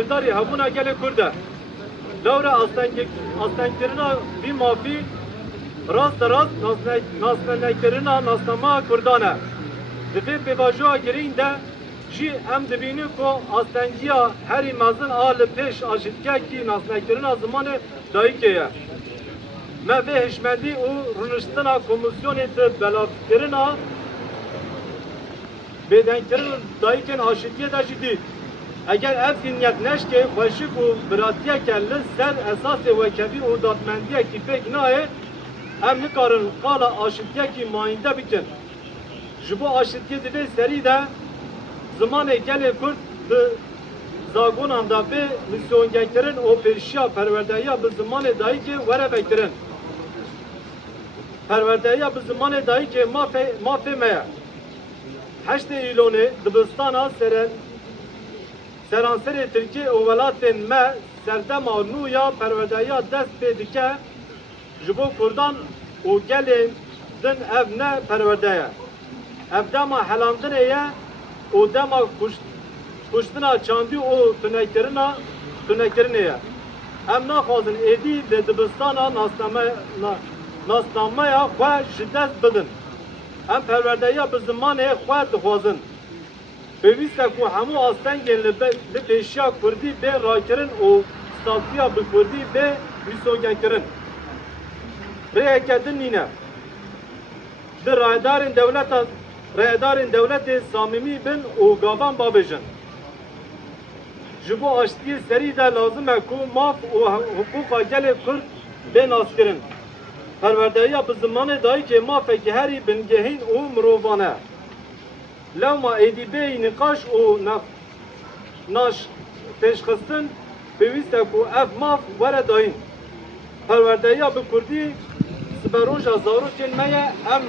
kirdari habuna gele Kurde. Lavra astenklerine bir mafi rast nasmeneklerine naslama Kurdane. Dife pevajoa girinde ji em dibini ko astengiya heri mezin ağlı peş aşitkeki nasmeneklerine zamanı dayikeye. Me ve hişmendi u runuştuna komisyonu de belafiklerine bedenkerin dayiken aşitkiye de ciddi. Eğer ev zihniyet neşke hoşik u biratiye kelli ser esası ve kebi u datmendiye ki pek nae em nikarın kala aşitkiye ki mayinde bikin. Jibo aşitkiye dibe seri de zamanı gele Kürt zagonan da be misyon gençlerin o peşiya perverdeya bu zamanı dahi ki vere bektirin. Perverdeya bu zamanı dahi ki mafemeye. Heşte iloni dibistana seranseri Türkiye o velatin me serdema nuya perverdeya dest pedike jibo Kurdan o gelin din ev ne perverdeya. Evdema helandın eye o dema kuştuna çandi o tüneklerin eye. Em naxwazin êdî li dibistana nasnameya xwe ji dest bidin. Em perwerdeya bi zimanê xwe dixwazin. Pêwîst e ku hemû astengên li pêşiya Kurdî bê rakirin û statiya bi Kurdî bê misyogenkirin. Rêyeke din nîne. Di rêdarên dewletê samîmî bin û gavan babêjin. Ji bo aştiyê serî de lazim e ku maf û hukûqa gelê Kurd bê naskirin. Perwerdeya bi zimanê dayîkê mafekî herî bingehîn û mirovan e. Lewma êdîbeyî nîqaş û naş pêşxistin pêwîst e ku ev maf were dayîn. Perwerdeya bi Kurdî siberoja zarokên me ye em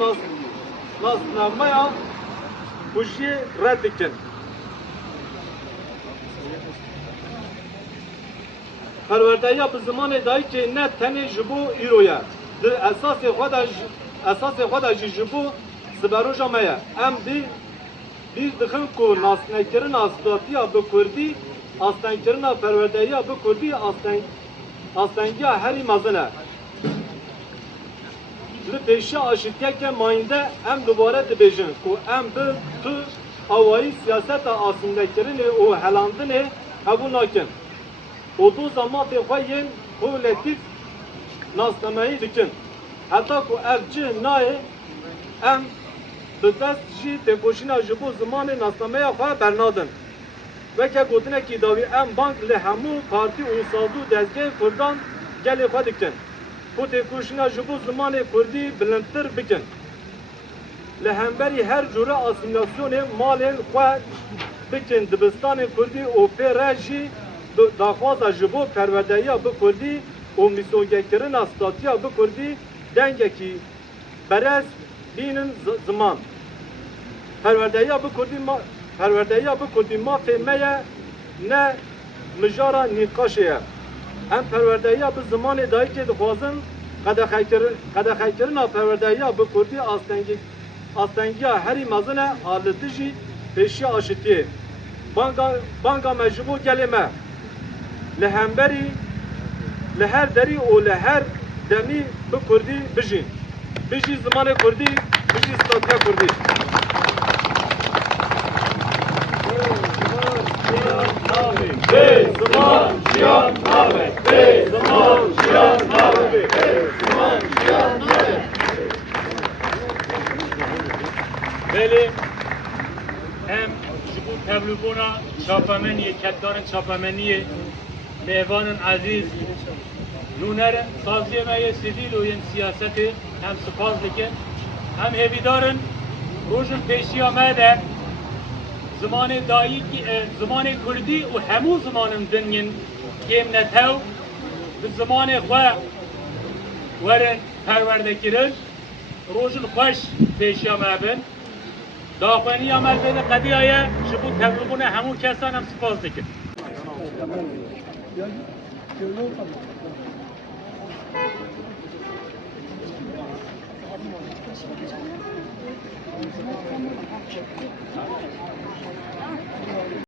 nasnameya kuşiyê red dikin. Perwerdeya bi zimanê dayîkê ne tenê ji bo îro ye. Di esasê xwe de jî ji bo siberoja me ye. Em bîr dixin ku nasnekirina statiya bi Kurdî astenkirina perwerdeya bi Kurdî astengiya herî mezin e. Li pêşiya aşitiyeke mayînde em dubare dibêjin ku em bi tu awayî siyaseta asîndekirinê û helandinê hebû nakin. û doza mafê xwe yên kolektif nasnameyî dikin. Heta ku ev cih nayê em bi dest jî têkoşîna ji bo zimanê nasnameya xwe bernadin. Weke gotinekî dawî em bank li hemû partî û sazû dezgehê Kurdan gelê xwe dikin. Ku têkoşîna ji bo zimanê Kurdî bilindtir bikin. Li hemberî her cure asîlasyonê malên xwe bikin dibistanên Kurdî û pê re jî daxwaza ji bo perwerdeya bi Kurdî û misyonkirina statiya bi Kurdî dengekî berez bînin ziman. Perwerdeya bi Kurdî mafê me ye ne mijara nîqaşê ye. Em perwerdeya bi zimanê dayîkê dixwazin qedexekirina perwerdeya bi Kurdî astengiya herî mezin e alî dijî pêşiya aşitiyê. Banga me ji bo gelê me li hemberî li her derî û li her demî bi Kurdî bijîn. Bijî zimanê Kurdî, bijî statiya Kurdî. Bê ziman jiyan nabe. Bê ziman jiyan nabe. Bê ziman jiyan nabe. Belê em ji bo tevlûbûna çapemeniyê, ketdarên çapemeniyê mêvanên ezîz nûnerin saziyê me yê sivîl û yên siyasetê em spas dikin. Em hêvîdarin rojên pêşiya me de zimanê dayîkî zimanê Kurdî û hemû zimanên din yên kêm netew bi zimanê xwe werin perwerdekirin rojên xweş pêşiya me bin. Daxweniya me bêne qediya ye ji bo tevlûbûna hemû kesan em spas dikin.